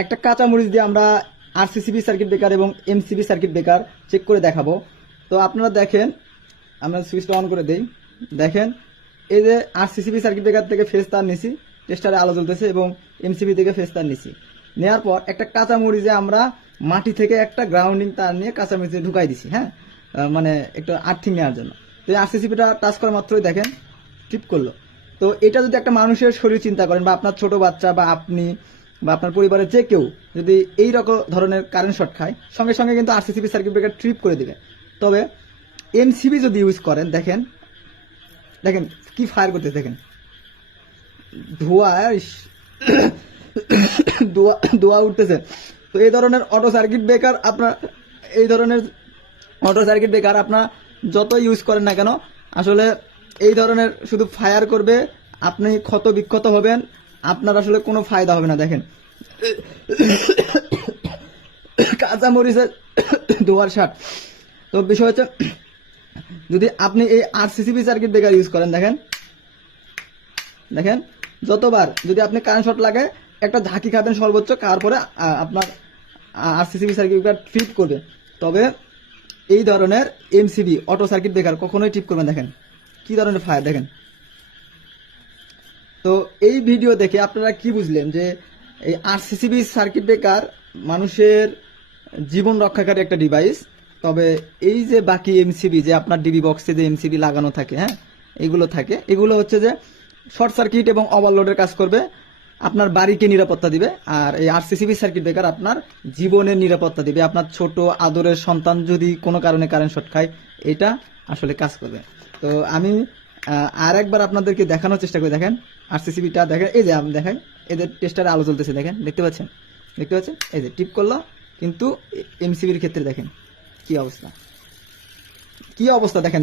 একটা কাঁচা মরিচ দিয়ে আমরা আরসিসিবি সার্কিট ব্রেকার এবং এমসিবি সার্কিট ব্রেকার চেক করে দেখাবো। তো আপনারা দেখেন, আমরা সুইচটা অন করে দেই। দেখেন এই যে আরসিসিবি সার্কিট ব্রেকার থেকে ফেজ তার নিছি, টেস্টারে আলো জ্বলতেছে, এবং এমসিবি থেকে ফেজ তার নিছি। নেওয়ার পর একটা কাঁচা মরিচে আমরা মাটি থেকে একটা গ্রাউন্ডিং তার নিয়ে কাঁচা মরিচে ঢুকাই দিছি, হ্যাঁ, মানে একটু আর্থিং নেওয়ার জন্য। তো এই আরসিসিবিটা টাচ করা মাত্রই দেখেন ট্রিপ করলো। তো এটা যদি একটা মানুষের শরীর চিন্তা করেন, বা আপনার ছোট বাচ্চা বা আপনি বা আপনার পরিবারের যে কেউ যদি এই রকম ধরনের কারেন্ট শর্ট খায়, সঙ্গে সঙ্গে কিন্তু আরসিসিবি সার্কিট ব্রেকার ট্রিপ করে দিবে। তবে এমসিবি যদি ইউজ করেন, দেখেন দেখেন কি ফায়ার করতে, দেখেন ধোঁয়া ধোঁয়া উঠতেছে। তো এই ধরনের অটো সার্কিট ব্রেকার আপনার যত ইউজ করেন না কেন, আসলে এই ধরনের শুধু ফায়ার করবে, আপনি ক্ষত বিক্ষত হবেন, আপনার আসলে কোনো ফায়দা হবে না। দেখেন কাঁচা মরিচের ধোয়ার শার্ট। তো বিষয় হচ্ছে, যদি আপনি এই আরসিসিবি সার্কিট ব্রেকার ইউজ করেন, দেখেন দেখেন যতবার যদি আপনি কারেন্ট শর্ট লাগে, একটা ঝাঁকি খাবেন সর্বোচ্চ, খাওয়ার পরে আপনার আরসিসিবি সার্কিট ব্রেকার ট্রিপ করবে। তবে এই ধরনের এমসিবি অটো সার্কিট ব্রেকার কখনোই ট্রিপ করবেন। দেখেন কি ধরনের ফায়ার, দেখেন। তো এই ভিডিও দেখে আপনারা কি বুঝলেন যে এই আরসিসিবি সার্কিট ব্রেকার মানুষের জীবন রক্ষাকারী একটা ডিভাইস। তবে এই যে বাকি এমসিবি, যে আপনার ডিবি বক্সে যে এমসিবি লাগানো থাকে, হ্যাঁ, এগুলো হচ্ছে যে শর্ট সার্কিট এবং ওভারলোডের কাজ করবে, আপনার বাড়িকে নিরাপত্তা দিবে। আর এই আরসিসিবি সার্কিট ব্রেকার আপনার জীবনের নিরাপত্তা দিবে। আপনার ছোট আদরের সন্তান যদি কোনো কারণে কারেন্ট শর্ট খায়, এটা আসলে কাজ করবে। তো আমি আর একবার আপনাদেরকে দেখানোর চেষ্টা করি। দেখেন আরসিসিবিটা, দেখেন এই যে আমি দেখাই, এদের টেস্টারে আলো জ্বলতেছে, দেখেন, দেখতে পাচ্ছেন, এই যে টিপ করলো। কিন্তু এমসিবির ক্ষেত্রে দেখেন কি অবস্থা, দেখেন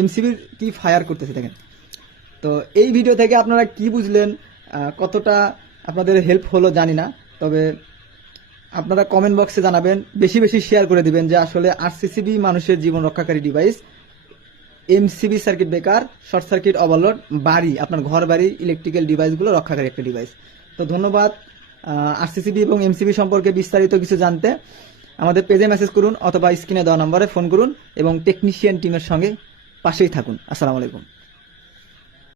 এমসিবির কি ফায়ার করতেছে, দেখেন। তো এই ভিডিও থেকে আপনারা কি বুঝলেন, কতটা আপনাদের হেল্প হলো জানি না। তবে আপনারা কমেন্ট বক্সে জানাবেন, বেশি বেশি শেয়ার করে দিবেন যে আসলে আরসিসিবি মানুষের জীবন রক্ষাকারী device, MCB circuit breaker, short circuit, overload, বাড়ি, আপনার ঘর বাড়ি ইলেকট্রিক্যাল ডিভাইসগুলো রক্ষাকারী একটা ডিভাইস। তো ধন্যবাদ। আরসিসিবি এবং এমসিবি সম্পর্কে বিস্তারিত কিছু জানতে আমাদের পেজে মেসেজ করুন, অথবা স্ক্রিনে দেওয়া নম্বরে ফোন করুন, এবং টেকনিশিয়ান টিমের সঙ্গে পাশেই থাকুন। আসসালামু আলাইকুম।